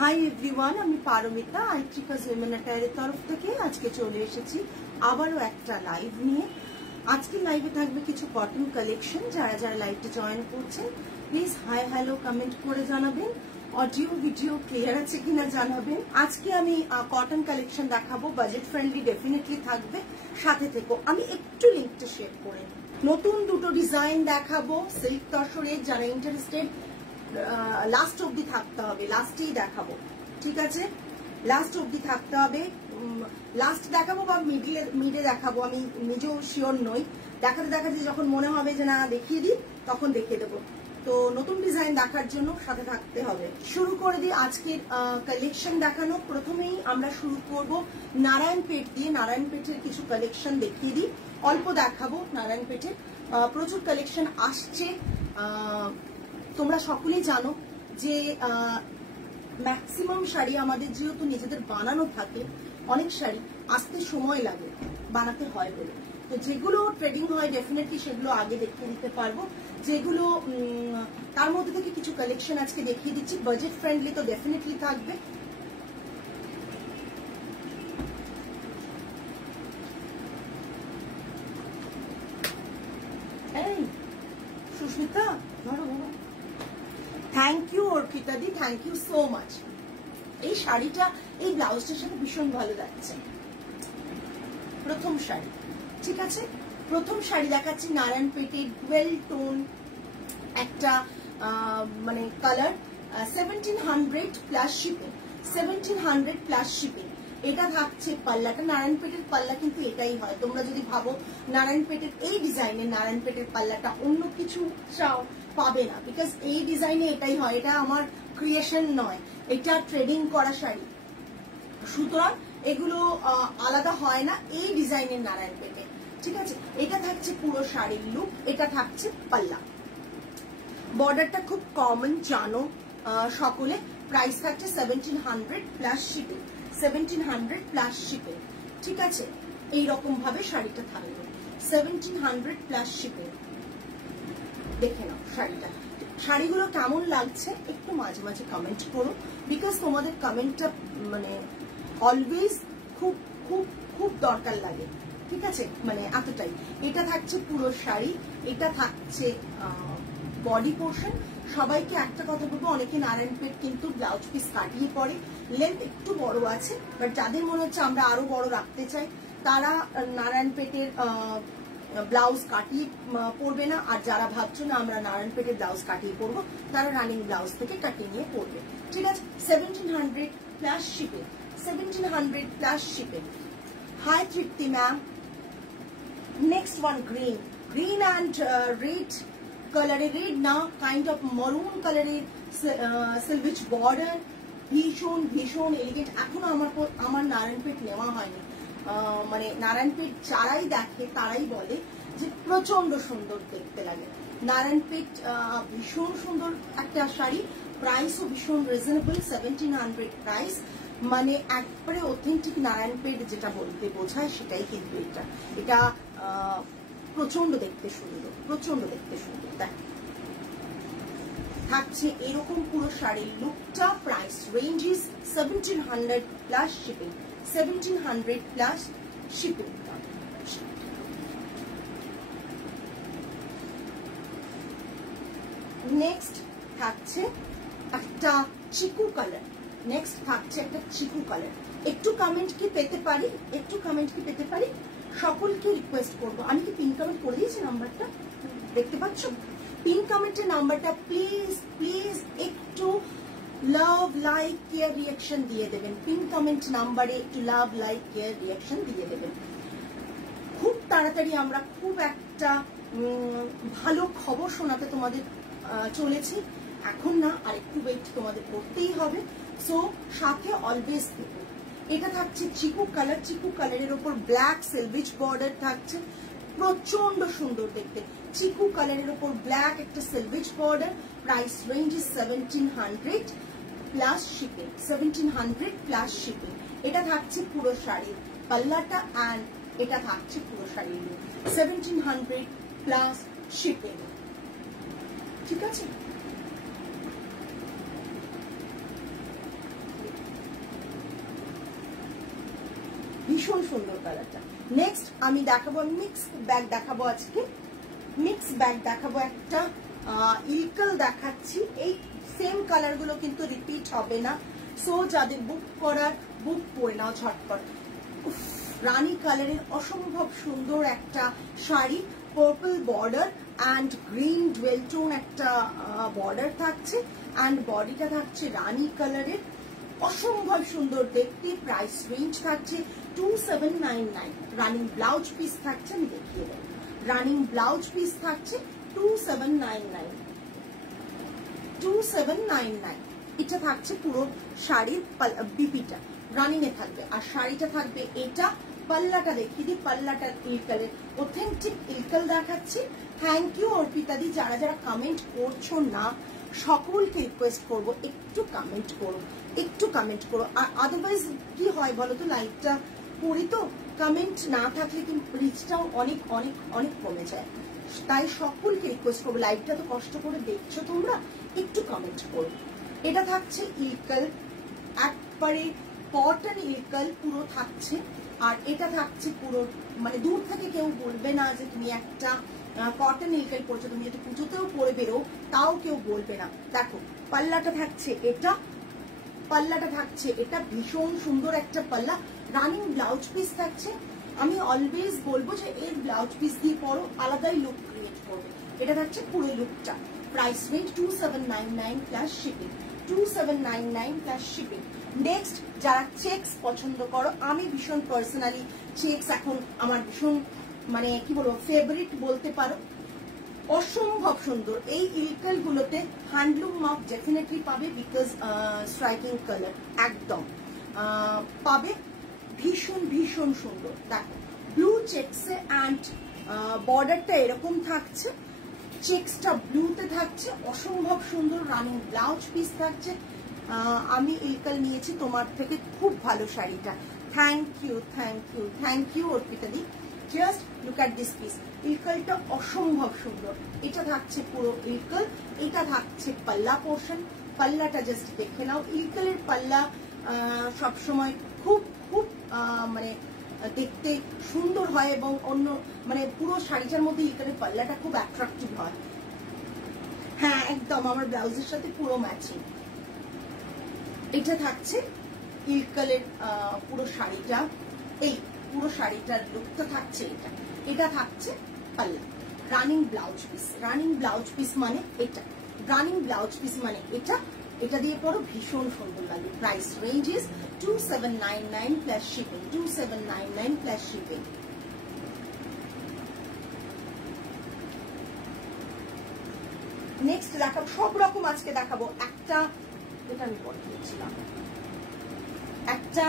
Hi everyone, আমি Paromita আইট্রিকাস women অ্যাটায়ারের তরফ থেকে আজকে চলে এসেছি আবারও একটা লাইভ নিয়ে। আজকে লাইভে থাকবে কিছু কটন কালেকশন। যারা যারা লাইভটা জয়েন করছেন প্লিজ হাই হ্যালো কমেন্ট করে জানাবেন, অডিও ভিডিও ক্লিয়ার আছে কিনা জানাবেন। আজকে আমি কটন কালেকশন দেখাবো, বাজেট ফ্রেন্ডলি ডেফিনেটলি থাকবে, সাথে থেকো। আমি একটু লিঙ্কটা শেয়ার করে নতুন দুটো ডিজাইন দেখাবো সিল্ক তসরের। যারা ইন্টারেস্টেড লাস্ট অব্দি থাকতে হবে, লাস্টেই দেখাবো, ঠিক আছে? লাস্ট অব্দি থাকতে হবে। লাস্ট দেখাবো বা মিডে দেখাবো, আমি নিজেও শিওর নই। দেখাতে দেখাতে যখন মনে হবে যে না দেখিয়ে দিই, তখন দেখিয়ে দেবো। তো নতুন ডিজাইন দেখার জন্য সাথে থাকতে হবে। শুরু করে দিই আজকের কালেকশন দেখানো। প্রথমেই আমরা শুরু করব নারায়ণপেট দিয়ে। নারায়ণপেটের কিছু কালেকশন দেখিয়ে দিই, অল্প দেখাবো। নারায়ণপেটের প্রচুর কালেকশন আসছে। তোমরা সকলেই জানো যে ম্যাক্সিমাম শাড়ি আমাদের যেহেতু নিজেদের বানানো থাকে, অনেক শাড়ি আসতে সময় লাগে, বানাতে হয় বলে। তো যেগুলো ট্রেডিং হয় ডেফিনেটলি সেগুলো আগে দেখিয়ে দিতে পারবো। যেগুলো তার মধ্যে থেকে কিছু কালেকশন আজকে দেখিয়ে দিচ্ছি। বাজেট ফ্রেন্ডলি তো ডেফিনেটলি থাকবে। এই সুস্মিতা, ধরো ধরো। Thank you Arpita di, thank you so much. এই শাড়িটা এই ব্লাউজটার সাথে ভীষণ ভালো লাগছে। প্রথম শাড়ি, ঠিক আছে? প্রথম শাড়ি দেখাচ্ছি নারায়ণপেটের ডুয়েল টোন একটা মানে colour. 1700 plus shipping, 1700 plus shipping. এটা থাকছে পাল্লাটা। নারায়ণপেটের পাল্লা কিন্তু এটাই হয়। তোমরা যদি ভাবো নারায়ণপেটের এই ডিজাইনের নারায়ণপেটের পাল্লাটা অন্য কিছু চাও, পাবে না, বিকজ এই ডিজাইনে এটাই হয়। এটা আমার ক্রিয়েশন নয়, এটা ট্রেডিং করা শাড়ি, সুতরাং এগুলো আলাদা হয় না এই ডিজাইনের নারায়ণপেটে, ঠিক আছে? এটা থাকছে পুরো শাড়ির লুক, এটা থাকছে পাল্লা। বর্ডারটা খুব কমন জানো সকলে। প্রাইস থাকছে 1700 প্লাস শিপিং, 1700 প্লাস শিপিং, ঠিক আছে? এইরকম ভাবে শাড়িটা থাকবে 1700 প্লাস শিপিং। দেখে নাও শাড়িটা। শাড়িগুলো কেমন লাগছে একটু মাঝে মাঝে কমেন্ট করো, বিকজ তোমাদের কমেন্টটা মানে অলওয়েজ খুব খুব খুব দরকার লাগে, ঠিক আছে? মানে এতটাই। এটা থাকছে পুরো শাড়ি, এটা থাকছে বডি পোর্শন। সবাইকে একটা কথা বলবো, অনেকে নারায়ণপেট কিন্তু ব্লাউজ পিস কাটিয়ে পরে, লেন্থ একটু বড় আছে, বাট যাদের মনে হচ্ছে আমরা আরো বড় রাখতে চাই তারা নারায়ণপেটের ব্লাউজ কাটিয়ে পরবে না। আর যারা ভাবছো না আমরা নারায়ণপেটের ব্লাউজ কাটিয়ে পরবো, তারা রানিং ব্লাউজ থেকে কাটিয়ে নিয়ে পরবে, ঠিক আছে? 1700 plus shipping, 1700 plus shipping. Hi Tripti ma'am. Next one green, green and red কালারের, রেড না কাইন্ড অফ মরুন কালারের সিলভিচ বর্ডার। ভীষণ ভীষণ এলিগেন্ট। এখনো আমার নারায়ণপেট নেওয়া হয়নি। মানে নারায়ণপেট যারাই দেখে তারাই বলে যে প্রচন্ড সুন্দর দেখতে লাগে। নারায়ণপেট ভীষণ সুন্দর একটা শাড়ি, প্রাইসও ভীষণ রিজনেবল, 1700 প্রাইস। মানে একবারে অথেন্টিক নারায়ণপেট যেটা বলতে বোঝায় সেটাই কিন্তু এটা। এটা প্রচন্ড দেখতে সুন্দর, প্রচন্ড দেখতে সুন্দর। দেখ থাকছে এরকম পুরো শাড়ির লুকটা। Price range is 1700 plus shipping, 1700 plus shipping. Next থাকছে একটা চিকু কালার, নেক্সট থাকছে একটা চিকু কালার। একটু কমেন্ট কি পেতে পারি, একটু কমেন্ট কি পেতে পারি? সকলকে রিকোয়েস্ট করবো। আমি কি পিন কমেন্ট করে দিয়েছি নাম্বারটা? দেখতে পাচ্ছ পিন কমেন্টের নাম্বারটা? প্লিজ প্লিজ একটু লাভ লাইক কেয়ার রিয়াকশন দিয়ে দেবেন। পিন কমেন্ট নাম্বারে একটু লাভ লাইক কেয়ার রিয়াকশন দিয়ে দেবেন। খুব তাড়াতাড়ি আমরা খুব একটা ভালো খবর শোনাতে তোমাদের চলেছি। এখন না, আর একটু ওয়েট তোমাদের করতেই হবে। সো সাথে অলওয়েজ দেখো। এটা থাকছে চিকু কালার, চিকু কালারের ওপর ব্ল্যাক সিলভিচ বর্ডার থাকছে, প্রচন্ড সুন্দর দেখতে। চিকু কালারের ওপর ব্ল্যাক একটা সিলভিচ border. Price range is 1700 plus shipping, 1700 plus shipping. এটা থাকছে পুরো শাড়ির পাল্লাটা অ্যান্ড এটা থাকছে পুরো শাড়ির লুক, 1700 প্লাস শিপিং, ঠিক আছে? ভীষণ সুন্দর কালারটা। নেক্সট আমি দেখাবো মিক্স ব্যাগ দেখাবো আজকে। মিক্স ব্যাগ দেখাবো একটা ইলকাল দেখাচ্ছি। এই সেম কালার গুলো কিন্তু রিপিট হবে না, সো যাদের বুক করার বুক করে নাও ঝটপট। রানী কালারের অসম্ভব সুন্দর একটা sari, purple border and green dual tone একটা বর্ডার থাকছে, অ্যান্ড বডিটা থাকছে রানী কালারের, অসম্ভব সুন্দর দেখতে। প্রাইস রেঞ্জ থাকছে 2799। রানিং ব্লাউজ পিস থাকছে, আমি দেখিয়ে দেবো। রানিং ব্লাউজ পিস থাকছে 2799। 2799 এটা থাকছে পুরো শাড়ির বিপিটা রানিং এ থাকবে, আর শাড়িটা থাকবে এটা। পাল্লাটা দেখিয়ে দিই, পাল্লাটার ইলকালের অথেন্টিক ইলকাল দেখাচ্ছি। থ্যাংক ইউ অর্পিতাদি, যারা যারা কমেন্ট করছো না সকলকে রিকোয়েস্ট করবো একটু কমেন্ট করো, একটু কমেন্ট করো। আর আদারওয়াইজ কি হয় বলো তো, লাইভটা করি তো কমেন্ট না থাকলে কিন্তু রিচটাও অনেক অনেক অনেক কমে যায়। তাই সকলকে রিকোয়েস্ট করবো, লাইভটা তো কষ্ট করে দেখছো তোমরা, একটু কমেন্ট করো। এটা থাকছে ইলকাল, একবারে কটন ইলকাল পুরো থাকছে। আর এটা থাকছে পুরো, মানে দূর থেকে কেউ বলবে না যে তুমি একটা কটন ইলকাল পরছো, তুমি যদি পুজোতেও পরে বেরো তাও কেউ বলবে না। দেখো পাল্লাটা থাকছে এটা, পাল্লাটা থাকছে এটা, ভীষণ সুন্দর একটা পাল্লা। রানিং ব্লাউজ পিস থাকছে। আমি অলওয়েজ বলবো যে এর ব্লাউজ পিস দিয়ে পরো, আলাদাই লুক ক্রিয়েট করবে। এটা থাকছে পুরো লুকটা। Price range 2799 plus shipping. 2799 plus shipping. Next যারা চেকস পছন্দ করো, আমি ভীষণ পার্সোনালি চেকস এখন আমার ভীষণ মানে কি বলবো ফেভারিট বলতে পারো। অসম্ভব সুন্দর এই ইলকাল গুলোতে হ্যান্ডলুম মার্ক ডেফিনেটলি পাবে, বিকজ স্ট্রাইকিং কালার একদম পাবে। ভীষণ ভীষণ সুন্দর। দেখো ব্লু চেকসে অ্যান্ড বর্ডারটা এরকম থাকছে, চেকসটা ব্লুতে থাকছে, অসম্ভব সুন্দর। রানিং ব্লাউজ পিস থাকছে। আমি ইলকাল নিয়েছি তোমার থেকে, খুব ভালো শাড়িটা। Thank you thank you thank you অর্পিতাদি। Just look at this piece. ইলকালটা অসম্ভব সুন্দর। এটা থাকছে পুরো ইলকাল, এটা থাকছে পাল্লা পোর্শন। পাল্লাটা জাস্ট দেখে নাও। ইলকালের পাল্লা সবসময় খুব খুব মানে দেখতে সুন্দর হয়, এবং অন্য মানে পুরো শাড়িটার মধ্যে ইলকালের পাল্লাটা খুব অ্যাট্রাকটিভ হয়। হ্যাঁ একদম আমার ব্লাউজের সাথে পুরো ম্যাচিং। এটা থাকছে ইলকালের পুরো শাড়িটা, এই পুরো শাড়িটার লুকটা থাকছে এটা। এটা থাকছে পাল্লা। Running blouse piece, running blouse piece মানে এটা, রানিং ব্লাউজ পিস মানে এটা। এটা দিয়ে পরো ভীষণ সুন্দর লাগবে। Price range is 2799 plus shipping. 2799 plus shipping. Next দেখাবো, সব রকম আজকে দেখাবো। একটা এটা আমি পরে দিয়েছিলাম, একটা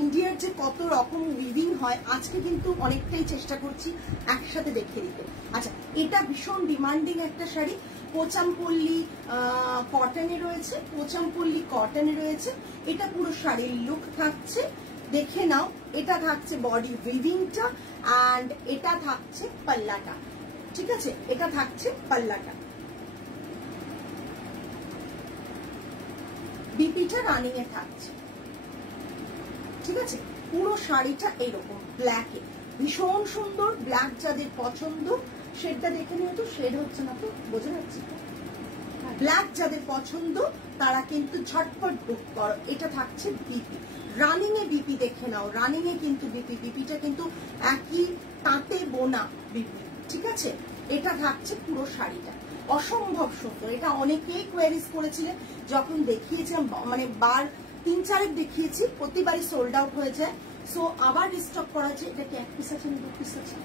ইন্ডিয়ার যে কত রকম উইভিং হয় আজকে কিন্তু অনেকটাই চেষ্টা করছি একসাথে দেখিয়ে দিতে। আচ্ছা এটা ভীষণ ডিমান্ডিং একটা শাড়ি, পোচামপল্লী কটনে রয়েছে, পোচামপল্লী কটনে রয়েছে। এটা পুরো শাড়ির লুক থাকছে, দেখে নাও। এটা থাকছে বডি উইভিংটা, অ্যান্ড এটা থাকছে পাল্লাটা। ঠিক আছে, এটা থাকছে পাল্লাটা। বিপিটা রানিং এ থাকছে। ঠিক আছে, পুরো শাড়িটা এইরকম ব্ল্যাকে, ভীষণ সুন্দর। ব্ল্যাক যাদের পছন্দ শেডটা দেখে নিও তো, শেড হচ্ছে না তো, বোঝা যাচ্ছে। ব্ল্যাক যাদের পছন্দ তারা কিন্তু ঝটপট বুক করো। এটা থাকছে বিপি, রানিং এ বিপি দেখে নাও। রানিং এ কিন্তু বিপি, বিপিটা কিন্তু একই তাঁতে বোনা বিপি। ঠিক আছে, এটা থাকছে পুরো শাড়িটা, অসম্ভব সুন্দর। এটা অনেকেই কোয়ারিজ করেছিলেন যখন দেখিয়েছিলাম, মানে বার 3-4 দেখিয়েছি, প্রতিবারই সোল্ড আউট হয়ে যায়। সো আবার রিস্টক করা আছে। এটা কি 1 পিস আছে না 2 পিস আছে?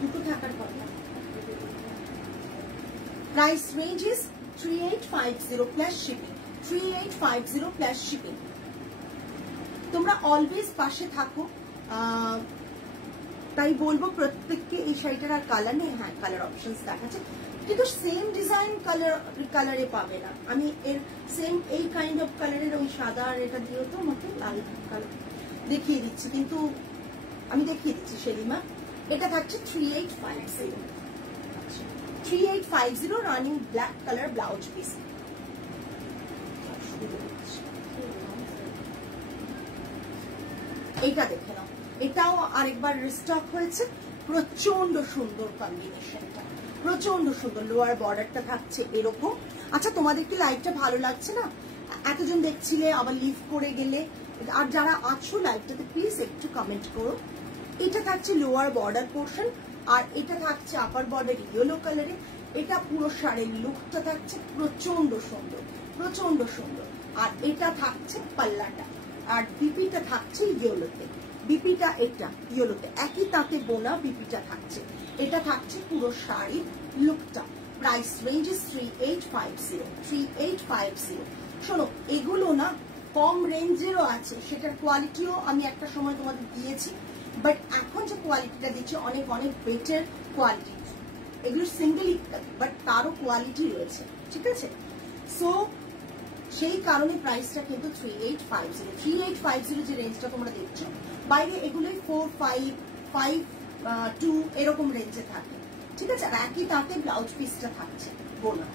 দুটো থাকার কথা। Price range is 3850 plus shipping. 3850 plus shipping. তোমরা অলওয়েজ পাশে থাকো, তাই বলবো প্রত্যেককে। এই শাড়িটার আর কালার নেই, হ্যাঁ কালার অপশনস দেখাচ্ছে, কিন্তু সেম ডিজাইন কালারে পাবে না। আমি এর সেম এই কাইন্ড অফ কালারের ওই সাদা আর এটা দিয়েও তো আমাকে লাল কালার দেখিয়ে দিচ্ছি, কিন্তু আমি দেখিয়ে দিচ্ছি সেলিমা। এটা থাকছে 3850। 3850 running black colour blouse piece. এটা দেখে নাও, এটাও আরেকবার রিস্টক হয়েছে। প্রচন্ড সুন্দর কম্বিনেশনটা, প্রচন্ড সুন্দর। লোয়ার বর্ডারটা থাকছে এরকম। আচ্ছা তোমাদের কি লাইভটা ভালো লাগছে না? এতজন দেখছিলে, আবার লিভ করে গেলে। আর যারা আছো লাইভটাতে প্লিজ একটু কমেন্ট করো। এটা থাকছে লোয়ার বর্ডার পোর্শন, আর এটা থাকছে আপার বর্ডার ইয়েলো কালারে। এটা পুরো শাড়ির লুকটা থাকছে প্রচন্ড সুন্দর, প্রচন্ড সুন্দর। আর এটা থাকছে পাল্লাটা, আর বিপিটা থাকছে ইয়েলোতে। বিপিটা এটা ইয়েলোতে, একই তাতে বোনা বিপিটা থাকছে। এটা থাকছে পুরো শাড়ির লুকটা। Price range is 3850, 3850। শোনো, এগুলো না কম রেঞ্জেরও আছে, সেটার কোয়ালিটিও আমি একটা সময় তোমাদের দিয়েছি, বাট এখন যে কোয়ালিটিটা দিচ্ছি অনেক অনেক বেটার কোয়ালিটি। এগুলো সিঙ্গেল ইত্যাদি, বাট তারও কোয়ালিটি রয়েছে, ঠিক আছে? সো সেই কারণে প্রাইসটা কিন্তু 3850। 3850 যে রেঞ্জটা তোমরা দেখছো, বাইরে এগুলোই 4, 5, 5, 2 এরকম রেঞ্জে থাকে, ঠিক আছে? আর একই তাতে ব্লাউজ পিসটা থাকছে বোনা।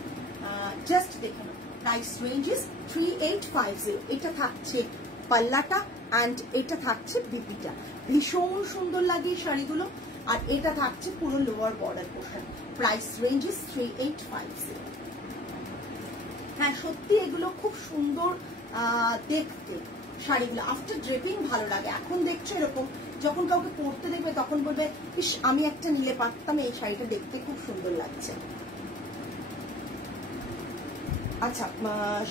জাস্ট দেখে নাও, প্রাইস রেঞ্জ ইজ 3850। এটা থাকছে পাল্লাটা, অ্যান্ড এটা থাকছে বিপিটা। ভীষণ সুন্দর লাগে এই শাড়িগুলো। আর এটা থাকছে পুরো lower border portion. Price range is 3850। হ্যাঁ, সত্যি এগুলো খুব সুন্দর দেখতে শাড়িগুলো। আফটার ড্রেপিং ভালো লাগে। এখন দেখছো এরকম, যখন কাউকে পরতে দেখবে তখন বলবে, ইস আমি একটা নিলে পারতাম, এই শাড়িটা দেখতে খুব সুন্দর লাগছে। আচ্ছা,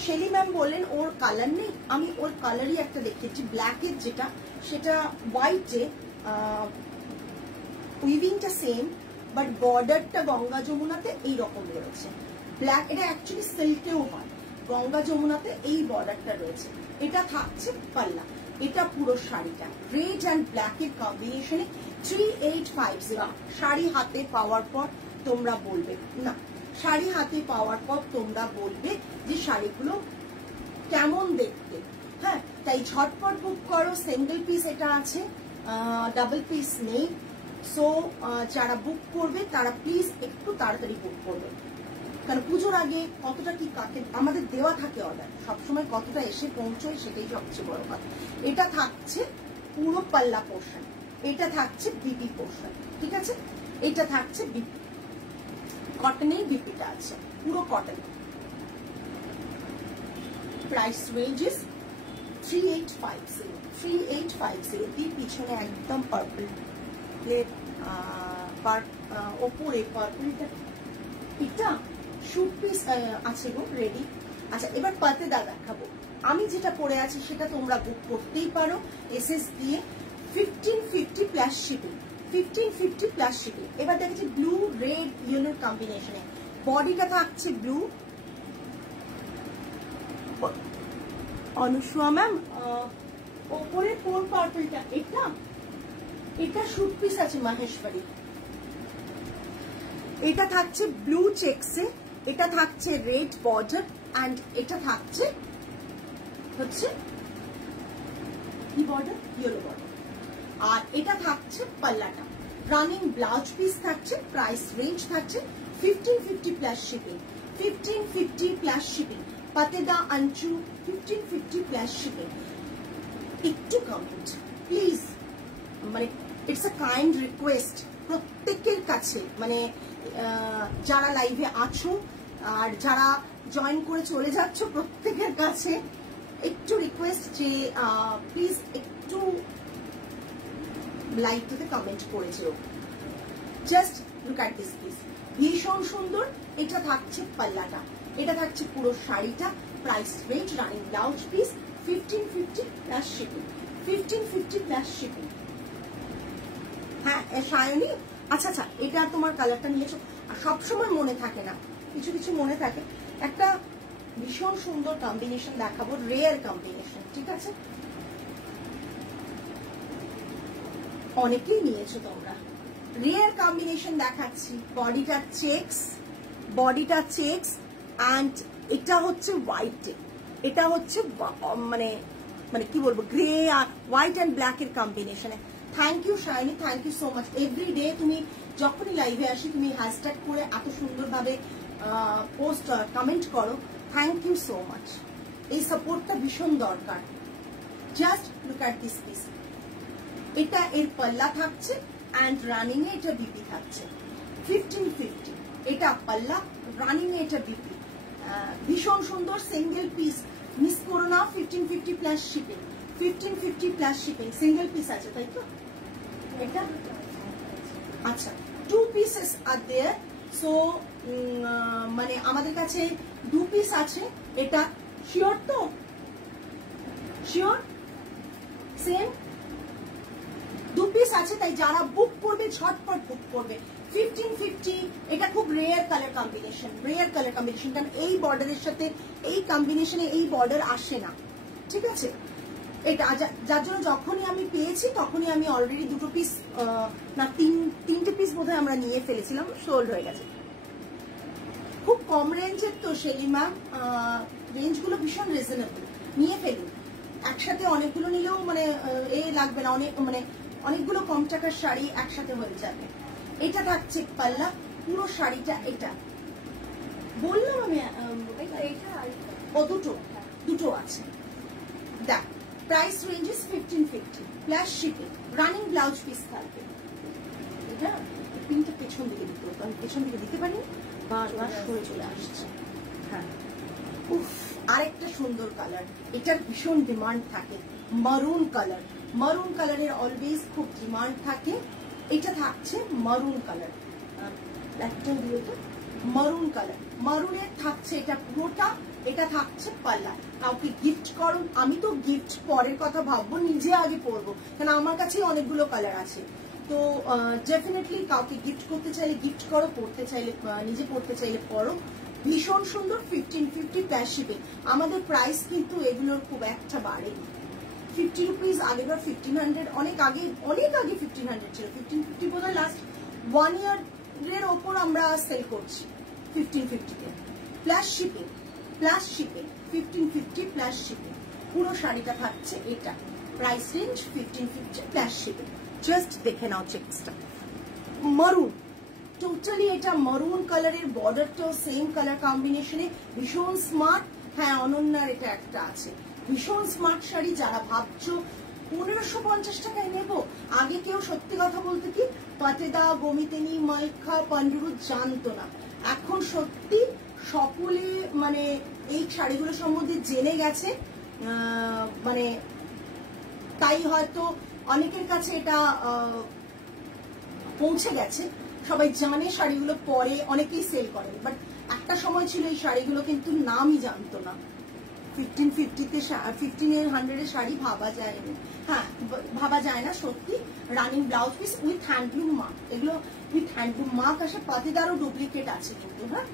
শেলি ম্যাম বললেন ওর কালার নেই। আমি ওর কালারই একটা দেখিয়েছি, ব্ল্যাকের যেটা, সেটা হোয়াইটে উইভিংটা সেম, বাট বর্ডারটা গঙ্গা যমুনাতে এইরকম রয়েছে। ব্ল্যাক, এটা অ্যাকচুয়ালি সিল্কেও হয়, গঙ্গা যমুনাতে এই বর্ডারটা রয়েছে। এটা থাকছে পাল্লা। এটা পুরো শাড়িটা রেড অ্যান্ড ব্ল্যাকের কম্বিনেশনে 3850। শাড়ি হাতে পাওয়ার পর তোমরা বলবে, না শাড়ি হাতে পাওয়ার পর তোমরা বলবে যে শাড়িগুলো কেমন দেখতে। হ্যাঁ, তাই ঝটপট বুক করো। সিঙ্গেল পিস এটা আছে, ডাবল পিস নেই। সো যারা বুক করবে তারা প্লিজ একটু তাড়াতাড়ি বুক করবে, কারণ পুজোর আগে কতটা কি কাকে আমাদের দেওয়া থাকে অর্ডার, সবসময় কতটা এসে পৌঁছয় সেটাই সবচেয়ে বড় কথা। এটা থাকছে পুরো পাল্লা পোর্শন, এটা থাকছে বিপি পোর্শন, ঠিক আছে? এটা থাকছে বিপি, কটনের বিপিটা আছে, পুরো কটন। Price range is 3850, 3850। দিয়ে পিছনে একদম পার্পল ওপরে পার্পলটা, এটা শুট পিস আছে গো রেডি। আচ্ছা, এবার পাতেদা দেখাবো। আমি যেটা পরে আছি সেটা তোমরা বুক করতেই পারো এসএস দিয়ে। 1550 প্লাস শিপিং, 1550 প্লাস শিপিং। এবার দেখেছি ব্লু রেড ইয়েলোর কম্বিনেশনে, বডিটা থাকছে ব্লু। অনুষ্মা ম্যাম, ওপরে কোন পার্পলটা, এটা শুট পিস আছে মাহেশ্বরী। এটা থাকছে ব্লু চেকসে, এটা থাকছে রেড বর্ডার, অ্যান্ড এটা থাকছে হচ্ছে কি বর্ডার, ইয়েলো বর্ডার। আর এটা থাকছে পাল্লাটা। রানিং ব্লাউজ পিস থাকছে। প্রাইস রেঞ্জ থাকছে 1550 প্লাস শিপিং, 1550 প্লাস শিপিং। পাতেদা আঞ্চু 1550 প্লাস শিপিং। একটু কমেন্ট প্লিজ, মানে ইটস আ কাইন্ড রিকোয়েস্ট প্রত্যেকের কাছে, মানে যারা লাইভে আছো আর যারা জয়েন করে চলে যাচ্ছ প্রত্যেকের কাছে একটু রিকোয়েস্ট যে প্লিজ একটু লাইভটাতে কমেন্ট করে যেও। Just look at this piece, ভীষণ সুন্দর। এটা থাকছে পাল্লাটা, এটা থাকছে পুরো শাড়িটা। Price range running blouse piece 1550 plus shipping, 1550 plus shipping. হ্যাঁ সায়নী, আচ্ছা আচ্ছা, এটা তোমার কালারটা নিয়েছো। আর সবসময় মনে থাকে না, কিছু কিছু মনে থাকে। একটা ভীষণ সুন্দর কম্বিনেশন দেখাবো, রেয়ার কম্বিনেশন, ঠিক আছে? অনেকেই নিয়েছো তোমরা। রেয়ার কম্বিনেশন দেখাচ্ছি। বডিটা চেকস, অ্যান্ড এটা হচ্ছে হোয়াইটে, এটা হচ্ছে মানে মানে কি বলবো, গ্রে আর হোয়াইট অ্যান্ড ব্ল্যাক এর কম্বিনেশনে। Thank you Shiny, thank you so much. Every day তুমি যখনই লাইভে আসি তুমি হ্যাশট্যাগ করে এত সুন্দরভাবে পোস্ট কমেন্ট করো। Thank you so much. এই সাপোর্টটা ভীষণ দরকার। Just look at this piece, এটা এর পাল্লা থাকছে অ্যান্ড রানিং এ এটা বিপি থাকছে 1550। এটা পাল্লা, রানিং এ এটা বিপি। ভীষণ সুন্দর সিঙ্গেল পিস, মিস করো না। 1550 plus shipping, 1550 plus shipping. Single piece আছে তাই তো? এটা আচ্ছা 2 pieces আর দেয়ার। সো মানে আমাদের কাছে 2 পিস আছে। এটা শিওর তো? শিওর সেম 2 পিস আছে, তাই যারা বুক করবে ঝটপট বুক করবে। 1550 এটা খুব rare colour combination, rare colour combination, কারণ এই বর্ডারের সাথে এই কম্বিনেশনে এই বর্ডার আসে না, ঠিক আছে? এটা যার জন্য যখনই আমি পেয়েছি তখনই আমি অলরেডি 2 পিস না 3টে পিস বোধহয় আমরা নিয়ে ফেলেছিলাম, সোল্ড হয়ে গেছে। খুব কম রেঞ্জের তো শেলি ম্যাম, রেঞ্জগুলো ভীষণ রিজনেবল, নিয়ে ফেলুন। একসাথে অনেকগুলো নিলেও মানে লাগবে না, অনেকগুলো কম টাকার শাড়ি একসাথে হয়ে যাবে। এটা থাকছে পাল্লা, পুরো শাড়িটা এটা বললাম আমি। ও দুটো আছে। দেখ price range is 1550 plus shipping, running blouse piece থাকবে। এটা পিনটা পেছন দিকে দিতে হতো, আমি পেছন দিকে দিতে পারি, বারবার সরে চলে আসছে। হ্যাঁ, উফ, আরেকটা সুন্দর কালার, এটার ভীষণ ডিমান্ড থাকে, মারুন কালার। মারুন কালারের অলওয়েজ খুব ডিমান্ড থাকে। এটা থাকছে মারুন কালার, মারুন কালার, মারুনের থাকছে এটা পুরোটা। এটা থাকছে পাল্লা। কাউকে গিফট করো, আমি তো গিফট পরের কথা ভাববো, নিজে আগে পরবো, কারণ আমার কাছে অনেকগুলো কালার আছে। তো ডেফিনেটলি কাউকে গিফট করতে চাইলে গিফট করো, পড়তে চাইলে নিজে পড়তে চাইলে পড়ো। ভীষণ সুন্দর, 1550 প্লাস শিপিং। আমাদের প্রাইস কিন্তু এগুলোর খুব একটা বাড়েনি। 50 রুপিস, আগেবার 1500, অনেক আগে 1500 ছিল। 1550 বোধহয় লাস্ট 1 ইয়ারের ওপর আমরা সেল করছি 1550-তে plus shipping, plus shipping 1550 plus shipping. পুরো শাড়িটা থাকছে এটা, price range 1550 plus shipping. Just দেখে নাও চেকসটা, মারুন, টোটালি এটা মারুন কালারের, বর্ডারটাও সেম কালার কম্বিনেশনে, ভীষণ স্মার্ট। হ্যাঁ, অনন্যার এটা একটা আছে, ভীষণ স্মার্ট শাড়ি। যারা ভাবছো 1550 টাকায় নেব, আগে কেউ সত্যি কথা বলতে কি পাতেদা, গমিতেনি, মালখা, পান্ডুরু জানতো না। এখন সত্যি সকলে মানে এই শাড়িগুলো সম্বন্ধে জেনে গেছে, মানে তাই হয়তো অনেকের কাছে এটা পৌঁছে গেছে, সবাই জানে শাড়িগুলো পরে, অনেকেই সেল করে। বাট একটা সময় ছিল এই শাড়িগুলো কিন্তু নামই জানতো না। 1550-তে 1500-এর শাড়ি ভাবা যায় না। হ্যাঁ, ভাবা যায় না সত্যি। Running blouse piece with handloom mark, এগুলো উইথ হ্যান্ডলুম মার্ক আসে। পাতেদারও ডুপ্লিকেট আছে কিন্তু, হ্যাঁ,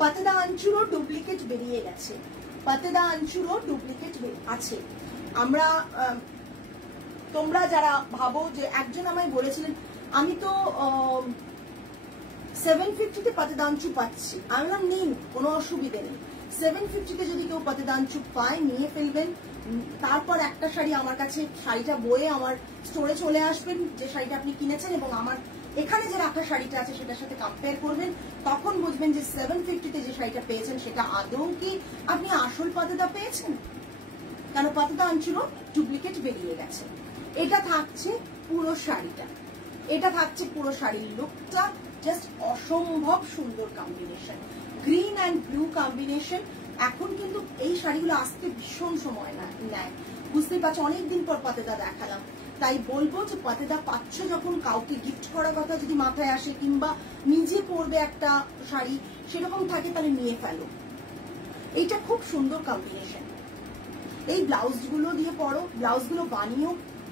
পাতেদা আঞ্চুরও ডুপ্লিকেট বেরিয়ে গেছে, পাতেদা আঞ্চুরও ডুপ্লিকেট আছে। আমরা তোমরা যারা ভাবো যে, একজন আমায় বলেছিলেন আমি তো 750-তে পাতেদা আঞ্চু পাচ্ছি, আমি বললাম নিন, কোনো অসুবিধে নেই। 750-তে যদি কেউ পাতেদা আঞ্চু পায় নিয়ে ফেলবেন। তারপর একটা শাড়ি আমার কাছে, শাড়িটা বয়ে আমার স্টোরে চলে আসবেন যে শাড়িটা আপনি কিনেছেন, এবং আমার এখানে যে রাখা শাড়িটা আছে সেটার সাথে কম্পেয়ার করবেন। তখন বুঝবেন যে 750-তে যে শাড়িটা পেয়েছেন সেটা আদৌ কি আপনি আসল পাতেদা পেয়েছেন, কেন পাতেদা আঞ্চুরও ডুপ্লিকেট বেরিয়ে গেছে। এটা থাকছে পুরো শাড়িটা, এটা থাকছে পুরো শাড়ির লুকটা, জাস্ট অসম্ভব সুন্দর combination, green and blue combination. এখন কিন্তু এই শাড়িগুলো আসতে ভীষণ সময় নেয়, বুঝতেই পারছো, অনেকদিন পর পাতেদা দেখালাম। তাই বলবো যে পাতেদা পাচ্ছ যখন, কাউকে গিফট করার কথা যদি মাথায় আসে, কিংবা নিজে পরবে একটা শাড়ি সেরকম থাকে, তাহলে নিয়ে ফেলো। এইটা খুব সুন্দর কম্বিনেশন। এই ব্লাউজগুলো দিয়ে পরো, ব্লাউজগুলো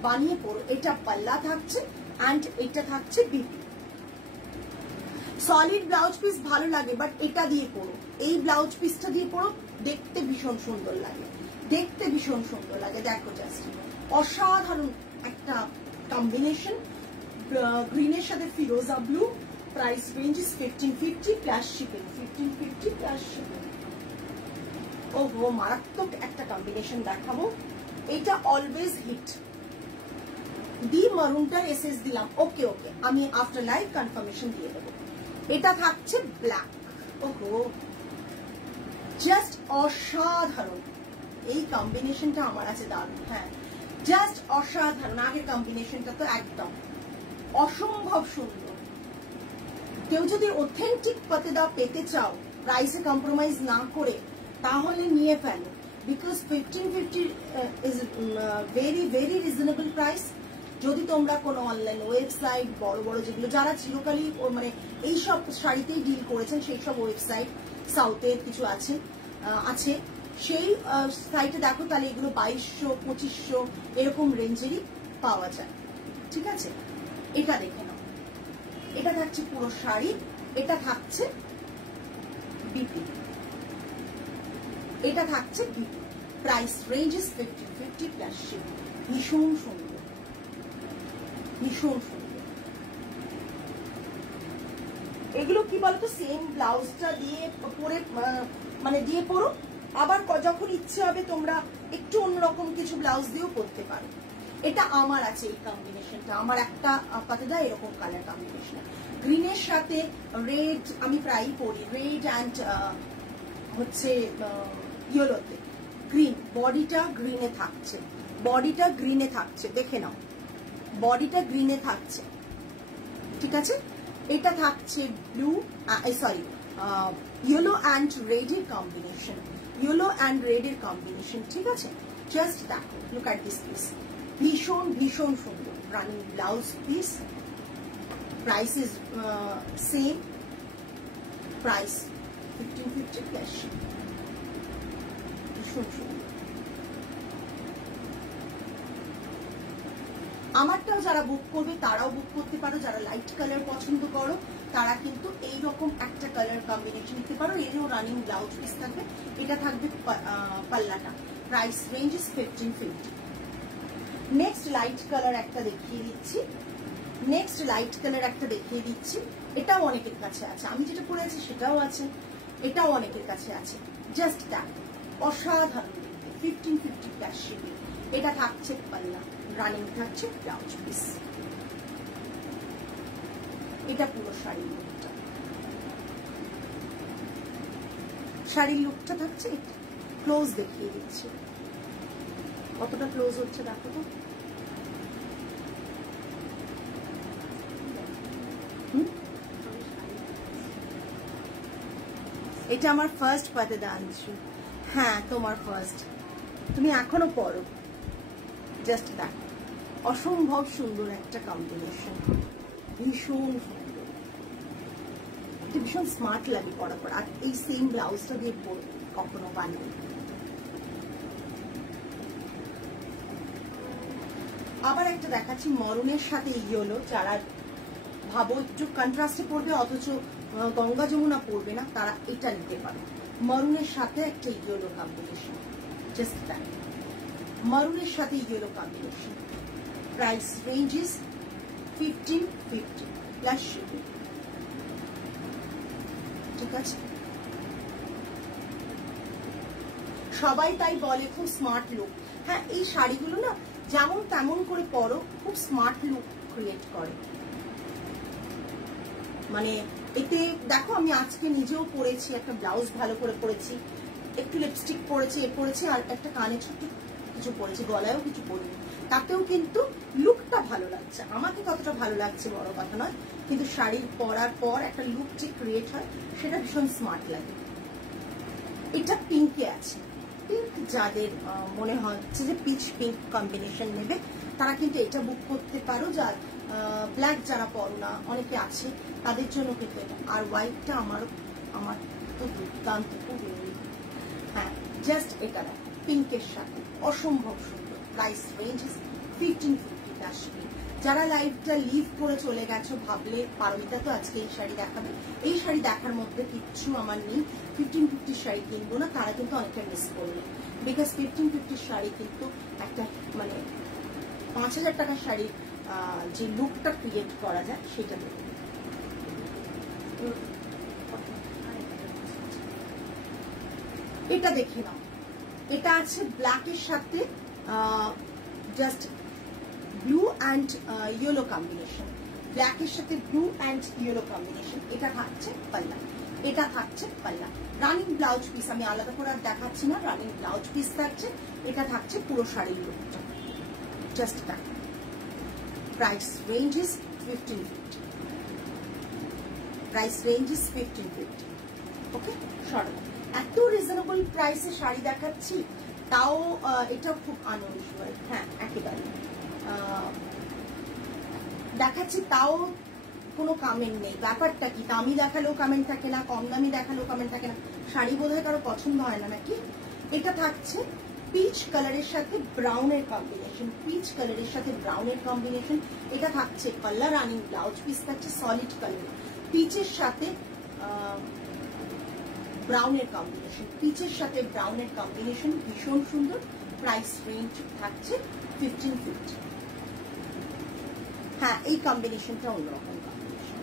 বানিয়ে পরো। এটা পাল্লা থাকছে অ্যান্ড এটা থাকছে বিপি। সলিড ব্লাউজ পিস ভালো লাগে, বাট এটা দিয়ে পরো, এই ব্লাউজ পিসটা দিয়ে পরো, দেখতে ভীষণ সুন্দর লাগে, দেখতে ভীষণ সুন্দর লাগে। দেখো জাস্ট অসাধারণ একটা কম্বিনেশন, গ্রিনের সাথে ফিরোজা blue. Price range is 1550 plus shipping, 1550 plus shipping. ওহো, মারাত্মক একটা কম্বিনেশন দেখাবো, এটা অলওয়েজ হিট। দি মারুনটা এসএস দিলাম, ওকে ওকে, আমি আফটার লাইভ কনফার্মেশন দিয়ে দেবো। এটা থাকছে ব্ল্যাক, ওহো জাস্ট অসাধারণ, এই কম্বিনেশনটা আমার আছে দারুণ। হ্যাঁ, জাস্ট অসাধারণ। আগের কম্বিনেশনটা তো একদম অসম্ভব সুন্দর। কেউ যদি অথেন্টিক পাতেদা পেতে চাও প্রাইসে কম্প্রোমাইজ না করে, তাহলে নিয়ে ফেলো। Because 1550 is very very reasonable price. যদি তোমরা কোনো অনলাইন ওয়েবসাইট, বড় বড় যেগুলো যারা চিরকালই মানে এইসব শাড়িতেই ডিল করেছেন, সেই সব ওয়েবসাইট সাউথের কিছু আছে সেই সাইটে দেখো, তাহলে এগুলো 2200-2500 এরকম রেঞ্জেরই পাওয়া যায়। ঠিক আছে, এটা দেখে নাও। এটা থাকছে পুরো শাড়ি, এটা থাকছে বিপি, এটা থাকছে BP. Price range is 1550 plus shipping. ভীষণ সুন্দর, ভীষণ সুন্দর। এগুলো কি বলতো, সেম ব্লাউজটা দিয়ে পরে মানে দিয়ে পরো, আবার যখন ইচ্ছে হবে তোমরা একটু অন্যরকম কিছু ব্লাউজ দিয়েও পরতে পারো। এটা আমার আছে এই কম্বিনেশনটা, আমার একটা পাতেদা এরকম কালার কম্বিনেশন, গ্রিনের সাথে রেড আমি প্রায়ই পরি, রেড অ্যান্ড হচ্ছে ইয়েলোতে গ্রিন। বডিটা গ্রিনে থাকছে, বডিটা গ্রিনে থাকছে, দেখে নাও বডিটা গ্রিনে থাকছে। ঠিক আছে, এটা থাকছে ব্লু সরি ইয়েলো অ্যান্ড রেডের কম্বিনেশন, ইয়েলো অ্যান্ড রেডের কম্বিনেশন। ঠিক আছে, জাস্ট দেখো, লুক অ্যাট দিস পিস, ভীষণ ভীষণ সুন্দর running blouse piece. Price is same, price 1550 plus. ভীষণ সুন্দর। আমারটাও যারা বুক করবে তারাও বুক করতে পারো, যারা লাইট কালার পছন্দ করো তারা কিন্তু এইরকম একটা কালার কম্বিনেশন নিতে পারো। এরও রানিং ব্লাউজ পিস থাকবে, এটা থাকবে পাল্লাটা। Price range is 1550। Next slide colour একটা দেখিয়ে দিচ্ছি, নেক্সট লাইট কালার একটা দেখিয়ে দিচ্ছি। এটাও অনেকের কাছে আছে, আমি যেটা পরে আছি সেটাও আছে, এটাও অনেকের কাছে আছে। জাস্ট দ্যাট, অসাধারণ। 1550 প্লাস শিপিং। এটা থাকছে পাল্লা, রানিং থাকছে ব্লাউজ পিস। এটা পুরো শাড়ির লুকটা, শাড়ির লুকটা থাকছে। ক্লোজ দেখিয়ে দিচ্ছি, কতটা ক্লোজ হচ্ছে দেখো তো। এটা আমার ফার্স্ট পাতেদা আনছি। হ্যাঁ, তোমার ফার্স্ট, তুমি এখনো পড়ো। জাস্ট দেখো, অসম্ভব সুন্দর একটা কম্বিনেশন, ভীষণ সুন্দর। এটা ভীষণ স্মার্ট লাগে পরার পর। আর এই সেম ব্লাউজটা দিয়ে পরো কখনো বানিয়ে। আবার একটা দেখাচ্ছি মরুনের সাথে ইয়েলো। যারা ভাবো একটু কন্ট্রাস্টে পড়বে অথচ গঙ্গা যমুনা পড়বে না, তারা এটা নিতে পারো। মরুনের সাথে একটা ইয়েলো কম্বিনেশন, জাস্ট দ্যাট, মরুনের সাথে yellow combination. Price range is 1550 plus shipping. ঠিক আছে, সবাই তাই বলে খুব স্মার্ট লুক। হ্যাঁ, এই শাড়িগুলো না যেমন তেমন করে পরো, খুব স্মার্ট লুক ক্রিয়েট করে। মানে এতে দেখো, আমি আজকে নিজেও পরেছি, একটা ব্লাউজ ভালো করে পরেছি, একটু লিপস্টিক পরেছি, পরেছি, আর একটা কানে ছোট্ট কিছু পরেছি, গলায়ও কিছু পরিনি, তাতেও কিন্তু লুকটা ভালো লাগছে। আমাকে কতটা ভালো লাগছে বড় কথা নয়, কিন্তু শাড়ি পরার পর একটা লুক যে ক্রিয়েট হয় সেটা ভীষণ স্মার্ট লাগে। এটা পিঙ্কে আছে, পিঙ্ক যাদের মনে হচ্ছে যে পিচ পিঙ্ক কম্বিনেশন নেবে তারা কিন্তু এটা বুক করতে পারো। যার ব্ল্যাক যারা পরো না, অনেকে আছে, তাদের জন্য কিন্তু এটা। আর হোয়াইটটা আমার তো দুর্দান্ত, খুব ইউনিক। হ্যাঁ, জাস্ট এটা দেখো, পিঙ্কের সাথে অসম্ভব সুন্দর। Price range 1550 plus shipping. যারা লাইভটা লিভ করে চলে গেছো, ভাবলে পারমিতা তো আজকে এই শাড়ি দেখাবে, এই শাড়ি দেখার মধ্যে কিচ্ছু আমার নেই, 1550 শাড়ি কিনবো না, তারা কিন্তু অনেকটা মিস করবে। বিকজ 1550 শাড়ি কিন্তু একটা মানে 5000 টাকার শাড়ির যে লুকটা ক্রিয়েট করা যায় সেটা দেখবে। এটা দেখে নাও, এটা আছে ব্ল্যাকের সাথে just blue and yellow combination, ব্ল্যাকের সাথে ব্লু অ্যান্ড ইয়েলো কম্বিনেশন। এটা থাকছে পাল্লা, এটা থাকছে পাল্লা। রানিং ব্লাউজ পিস আমি আলাদা করে আর দেখাচ্ছি না, রানিং ব্লাউজ পিস থাকছে। এটা থাকছে পুরো শাড়ির লুকটা, just that. Price range is 1550, price range is 1550। ওকে, সরো, এত রিজনেবল প্রাইসে শাড়ি দেখাচ্ছি, তাও এটা খুব আনইউজুয়াল। হ্যাঁ, একেবারে দেখাচ্ছি, তাও কোনো কমেন্ট নেই। ব্যাপারটা কি, দামি দেখালেও কমেন্ট থাকে না, কম দামি দেখালেও কমেন্ট থাকে না। শাড়ি বোধহয় কারো পছন্দ হয় না নাকি? এটা থাকছে পিচ কালারের সাথে ব্রাউনের কম্বিনেশন, পিচ কালারের সাথে ব্রাউনের কম্বিনেশন। এটা থাকছে পাল্লা রানিং, ব্লাউজ পিস থাকছে সলিড কালার, পিচের সাথে ব্রাউনের কম্বিনেশন, পিচের সাথে ব্রাউনের কম্বিনেশন, ভীষণ সুন্দর। প্রাইস রেঞ্জ থাকছে 1550। হ্যাঁ, এই কম্বিনেশনটা অন্যরকম কম্বিনেশন।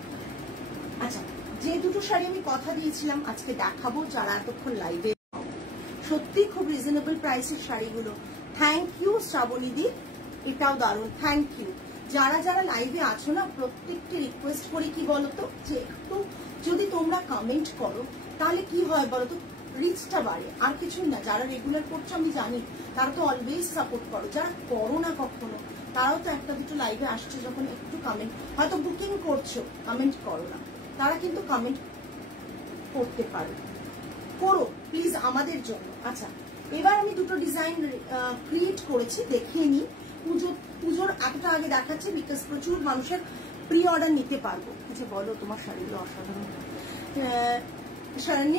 আচ্ছা, যে দুটো শাড়ি আমি কথা দিয়েছিলাম আজকে দেখাবো, যারা এতক্ষণ লাইভে, সত্যি খুব রিজনেবল প্রাইসের শাড়িগুলো। থ্যাংক ইউ শ্রাবণীদি, এটাও দারুণ, থ্যাংক ইউ। যারা যারা লাইভে আছো না, প্রত্যেককে রিকোয়েস্ট করি কি বলতো, যে একটু যদি তোমরা কমেন্ট করো তাহলে কি হয় বলতো, রিচটা বাড়ে, আর কিছুই না। যারা রেগুলার করছো আমি জানি, তারা তো অলওয়েজ সাপোর্ট করো। যারা করো না কখনো, তারাও তো একটা দুটো লাইভে আসছো যখন, একটু কমেন্ট, হয়তো বুকিং করছো, কমেন্ট করো না, তারা কিন্তু কমেন্ট করতে পারো, করো প্লিজ আমাদের জন্য। আচ্ছা, এবার আমি দুটো ডিজাইন ক্রিয়েট করেছি, দেখিয়ে নিই। পুজোর এতটা আগে দেখাচ্ছি বিকজ প্রচুর মানুষের প্রি অর্ডার নিতে পারবো। আচ্ছা বলো, তোমার শাড়িগুলো অসাধারণ। শরণ্য,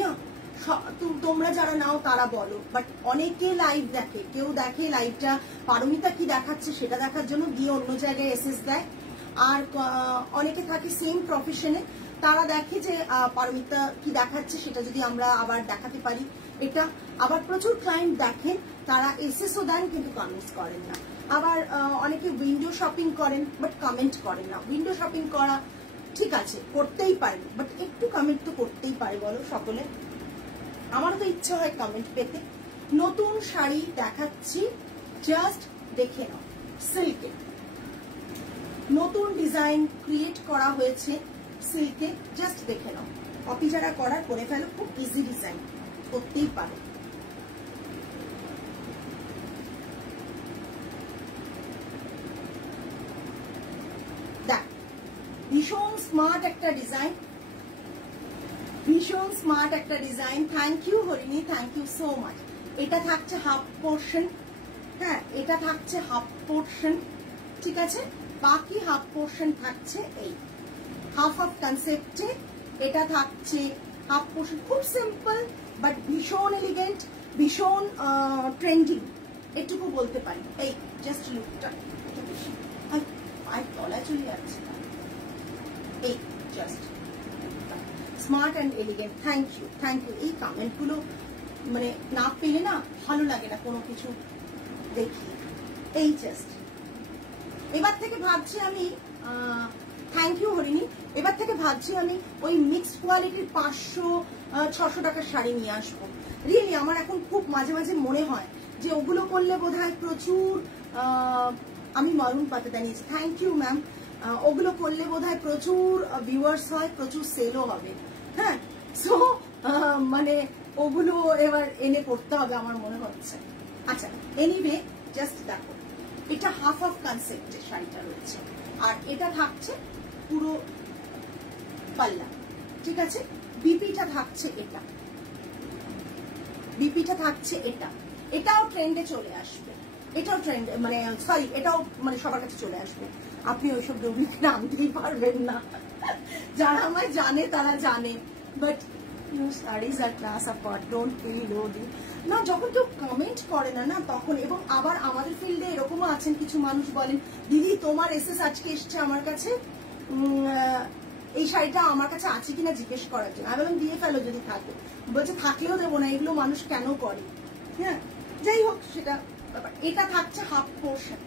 তোমরা যারা নাও তারা বলো, বাট অনেকে লাইভ দেখে, কেউ দেখে লাইভটা পারমিতা কি দেখাচ্ছে সেটা দেখার জন্য, দিয়ে অন্য জায়গায় এসএস দেয়। আর অনেকে থাকে সেম প্রফেশনে, তারা দেখে যে পারমিতা কি দেখাচ্ছে সেটা যদি আমরা আবার দেখাতে পারি। এটা আবার প্রচুর ক্লায়েন্ট দেখেন, তারা এসএসও দেন কিন্তু কমেন্টস করেন না। আবার অনেকে উইন্ডো শপিং করেন বাট কমেন্ট করেন না। উইন্ডো শপিং করা ঠিক আছে, করতেই পারেন, বাট একটু কমেন্ট তো করতেই পারে বলো সকলে। আমারও তো ইচ্ছে হয় কমেন্ট পেতে। নতুন শাড়ি দেখাচ্ছি, জাস্ট দেখে নাও। সিল্কে নতুন ডিজাইন ক্রিয়েট করা হয়েছে সিল্কে, জাস্ট দেখে নাও। কপি যারা করার করে ফেলো, খুব ইজি ডিজাইন, করতেই পারো। দেখ, ভীষণ স্মার্ট একটা ডিজাইন, ভীষণ স্মার্ট একটা design. Thank you Harini, thank you so much. এটা থাকছে হাফ পোর্শন, হ্যাঁ এটা থাকছে হাফ পোর্শন, ঠিক আছে। বাকি হাফ পোর্শন থাকছে এই হাফ অফ কনসেপ্টে। এটা থাকছে হাফ পোর্শন, খুব সিম্পল বাট ভীষণ এলিগেন্ট, ভীষণ ট্রেন্ডিং, এটুকু বলতে পারি। এই জাস্ট লুকটা তলায় চলে যাচ্ছে, এই just smart and elegant. Thank you, thank you. এই কমেন্টগুলো মানে না পেলে না ভালো লাগে না কোনো কিছু দেখি। এই জাস্ট এবার থেকে ভাবছি আমি, থ্যাংক ইউ হরিণী, এবার থেকে ভাবছি আমি ওই মিক্সড কোয়ালিটির 500-600 টাকার শাড়ি নিয়ে আসবো। রিয়েলি আমার এখন খুব মাঝে মাঝে মনে হয় যে ওগুলো করলে বোধহয় প্রচুর, আমি মরুন পাতাটা নিয়েছি, থ্যাংক ইউ ম্যাম। ওগুলো করলে বোধহয় প্রচুর ভিউয়ার্স হয়, প্রচুর সেলও হবে। হ্যাঁ, সো মানে ওগুলো এবার এনে করতে হবে আমার মনে হচ্ছে। আচ্ছা, এনিওয়ে জাস্ট দেখো, এটা হাফ অফ কনসেপ্টের শাড়িটা রয়েছে, আর এটা থাকছে পুরো পাল্লা, ঠিক আছে। বিপিটা থাকছে এটা, বিপিটা থাকছে এটা, এটাও ট্রেন্ডে চলে আসবে, এটাও ট্রেন্ডে মানে সরি এটাও মানে সবার কাছে চলে আসবে। আপনি ওইসব রবিকে নামতেই পারবেন না, যারা আমায় জানে তারা জানে, বাট স্টাডিজ আর ক্লাস অ্যাপার্ট, ডোন্ট ফিল লোডি না। যখন কেউ কমেন্ট করে না তখন, এবং আবার আমাদের ফিল্ডে এরকমও আছেন কিছু মানুষ বলেন, দিদি তোমার এসএস আজকে এসছে আমার কাছে, এই শাড়িটা আমার কাছে আছে কিনা জিজ্ঞেস করার জন্য। আমি বললাম দিয়ে ফেলো যদি থাকে, বলছে থাকলেও দেবো না, এগুলো মানুষ কেন করে। হ্যাঁ, যাই হোক সেটা ব্যাপার। এটা থাকছে half portion,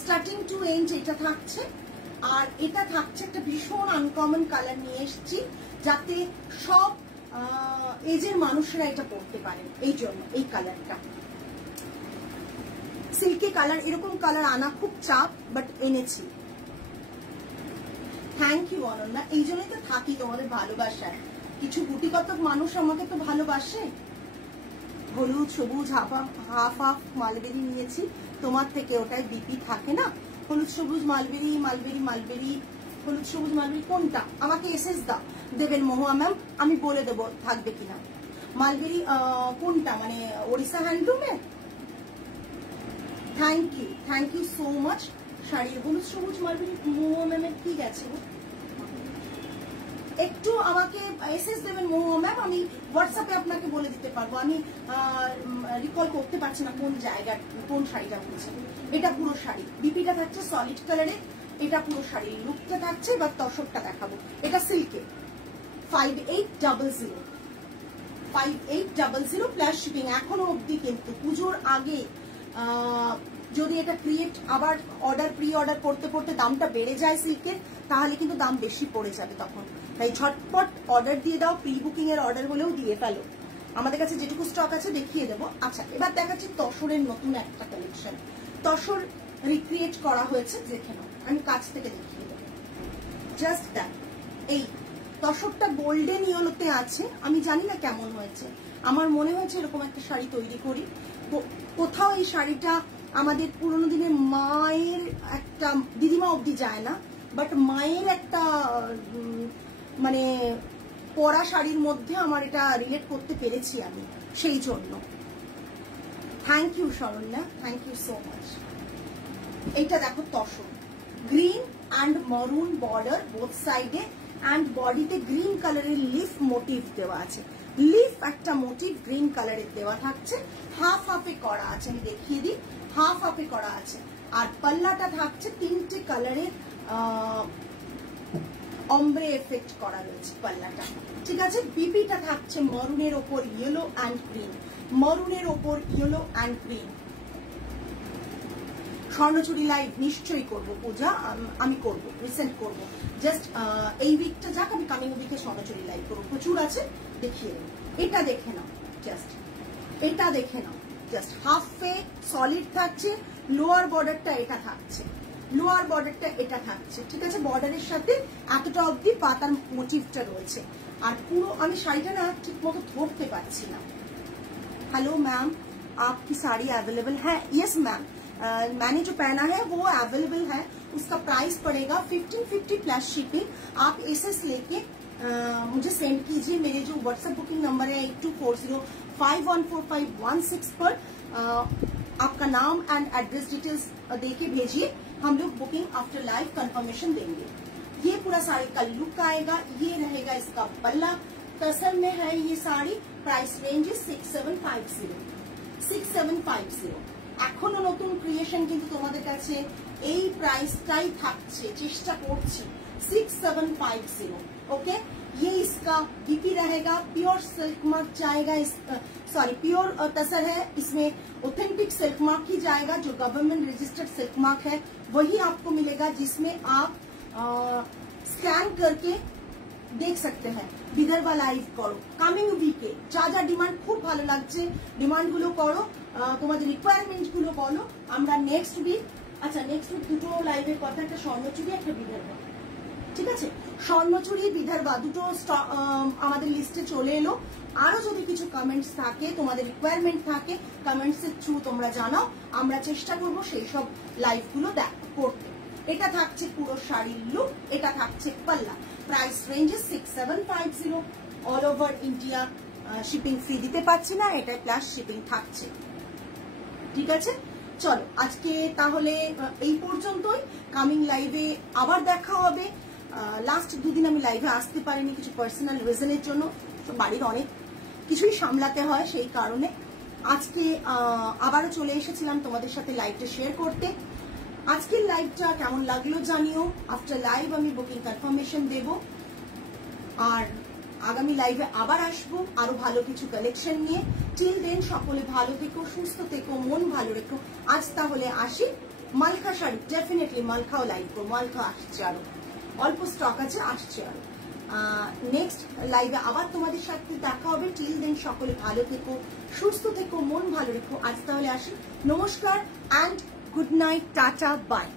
starting to end এটা থাকছে। আর এটা থাকছে একটা ভীষণ আনকমন কালার নিয়ে এসেছি, যাতে সব এজের মানুষরা এটা পড়তে পারেন, এই জন্য এই কালারটা সিল্কি কালার। এরকম কালার আনা খুব চাপ, বাট এনেছি। থ্যাংক ইউ অনন্যা, এই জন্যই তো থাকি তোমাদের ভালোবাসায়। কিছু গুটিকতক মানুষ আমাকে তো ভালোবাসে, হলুদ সবুজ হাফ হাফ মালবেরি নিয়েছি, তোমার থেকে ওটাই বিপি থাকে না। হলুদ সবুজ মালবেরি মালবেরি মালবেরি হলুদ সবুজ মালবেরি কোনটা, আমাকে এসএস দাও, দেবেন মহুয়া ম্যাম, আমি বলে দেবো থাকবে কিনা। মালবেরি কোনটা, মানে ওড়িশা হ্যান্ডলুমে। Thank you so much. শাড়ির হলুদ সবুজ মালবেরি মহুয়া ম্যামের কি গেছে, একটু আমাকে এসএস দেবেন মহুয়া ম্যাম, আমি হোয়াটসঅ্যাপে আপনাকে বলে দিতে পারবো। আমি রিকল করতে পারছি না কোন জায়গা কোন শাড়িটা বলছে। এটা পুরো শাড়ি, বিপিটা থাকছে সলিড কালারে, এটা পুরো শাড়ি লুকটা থাকছে। এবার তসরটা দেখাবো, এটা সিল্কে 5800 প্লাস শিপিং এখনো অবধি। কিন্তু পুজোর আগে যদি এটা ক্রিয়েট আবার প্রি অর্ডার করতে করতে দামটা বেড়ে যায় সিল্কের, তাহলে কিন্তু দাম বেশি পড়ে যাবে তখন। তাই ঝটপট অর্ডার দিয়ে দাও, প্রি বুকিং এর অর্ডার হলেও দিয়ে ফেলো, আমাদের কাছে যেটুকু স্টক আছে দেখিয়ে দেবো। আচ্ছা, এবার দেখাচ্ছি তসরের নতুন একটা কালেকশন। তসর রিক্রিয়েট করা হয়েছে, দেখে নাও, আমি কাছ থেকে দেখিয়ে দেবো। জাস্ট দ্যাট, এই তসরটা গোল্ডেন ইয়েলোতে আছে, আমি জানি না কেমন হয়েছে, আমার মনে হয়েছে এরকম একটা শাড়ি তৈরি করি। কোথাও এই শাড়িটা আমাদের পুরোনো দিনের মায়ের একটা, দিদিমা অবধি যায় না, বাট মায়ের একটা মানে পরা শাড়ির মধ্যে আমার এটা রিলেট করতে পেরেছি আমি, সেই জন্য thank you Saranya, thank you so much. এইটা দেখো tussar, green and maroon border both সাইডে, অ্যান্ড বডিতে গ্রিন কালারের লিফ মোটিভ দেওয়া আছে। লিফ একটা মোটিভ গ্রিন কালারের দেওয়া থাকছে, হাফ হাফে করা আছে, আমি দেখিয়ে দিই, হাফ হাফে করা আছে। আর পাল্লাটা থাকছে তিনটে কালারের অম্ব্রে এফেক্ট করা রয়েছে পাল্লাটা, ঠিক আছে। বিপিটা থাকছে মরুনের ওপর ইয়েলো অ্যান্ড গ্রিন, মরুনের ওপর yellow and green. Swarnachari live নিশ্চয়ই করবো পূজা, আমি করবো, রিসেন্ট করবো, জাস্ট এই উইকটা যাক, আমি কামিং উইকে স্বর্ণচুরি লাইভ করবো, প্রচুর আছে, দেখিয়ে দেবো। এটা দেখে নাও, জাস্ট এটা দেখে নাও, জাস্ট হাফে সলিড থাকছে, লোয়ার বর্ডারটা এটা থাকছে, লোয়ার বর্ডারটা এটা থাকছে, ঠিক আছে। বর্ডারের সাথে এতটা অব্দি পাতার মোটিভটা রয়েছে। আর পুরো আমি শাড়িটা না ঠিক মতো ধরতে পারছি না। हेलो मैम, आपकी साड़ी अवेलेबल है? यस मैम, मैंने जो पहना है वो अवेलेबल है। उसका प्राइस पड़ेगा 1550 प्लस शिपिंग। आप एसएस लेके मुझे सेंड कीजिए, मेरे जो व्हाट्सएप बुकिंग नंबर है 8240514516 पर आपका नाम एंड एड्रेस डिटेल्स दे के भेजिए, हम लोग बुकिंग आफ्टर लाइव कंफर्मेशन देंगे। ये पूरा साड़ी का लुक आएगा, ये रहेगा इसका पल्ला, तसर में है ये साड़ी, प्राइस रेंज 6750। এখনো নতুন ক্রিয়েশন কিন্তু তোমাদের কাছে এই প্রাইসটাই থাকছে, চেষ্টা করছি 6750। ओके, ये इसका बीपी रहेगा, प्योर सिल्क मार्क जाएगा, सॉरी प्योर तसर है, इसमें ऑथेंटिक सिल्क मार्क ही जाएगा, जो गवर्नमेंट रजिस्टर्ड सिल्क मार्क है वही आपको मिलेगा, जिसमें आप स्कैन करके देख सकते हैं। বিদর্ভা লাইভ করো, কামিং উইকে যা যা ডিমান্ড, খুব ভালো লাগছে, ডিমান্ড গুলো করো, তোমাদের রিকোয়ারমেন্ট গুলো বলো, আমরা নেক্সট উইক, আচ্ছা নেক্সট উইক দুটো লাইভের কথা, একটা স্বর্ণচুরি একটা বিদর্ভা, ঠিক আছে। স্বর্ণচুরি বিদর্ভা দুটো আমাদের লিস্টে চলে এলো। আরো যদি কিছু কমেন্টস থাকে, তোমাদের রিকোয়ারমেন্ট থাকে, কমেন্টস এর থ্রু তোমরা জানাও, আমরা চেষ্টা করবো সেই সব লাইভ গুলো করতে। এটা থাকছে পুরো শাড়ির লুক, এটা থাকছে পাল্লা, price range 6750, all over India shipping free দিতে পারছি না, এটা প্লাস শিপিং থাকছে, ঠিক আছে। চলো আজকে তাহলে এই পর্যন্তই, কামিং লাইভে আবার দেখা হবে। লাস্ট দুদিন আমি লাইভে আসতে পারিনি কিছু পার্সোনাল রিজনের জন্য, বাড়ির অনেক কিছুই সামলাতে হয়, সেই কারণে আজকে আবারও চলে এসেছিলাম তোমাদের সাথে লাইভটা শেয়ার করতে। আজকের লাইভটা কেমন লাগলো জানিও, আফটার লাইভ আমি বুকিং কনফার্মেশন দেব, আর আগামী লাইভে আবার আসবো আরো ভালো কিছু কালেকশন নিয়ে। টিল দেন সকলে ভালো থেকো, সুস্থ থেকো, মন ভালো রেখো। আজ তাহলে আসি, মালখা শাড়ি ডেফিনেটলি মালখাও লাইভ করবো, মালখা আসছে, আরো অল্প স্টক আছে, আসছে আরো। নেক্সট লাইভে আবার তোমাদের সাথে দেখা হবে। টিল দেন সকলে ভালো থেকো, সুস্থ থেকো, মন ভালো রেখো। আজ তাহলে আসি, নমস্কার অ্যান্ড গুড নাইট, টাটা, বাই।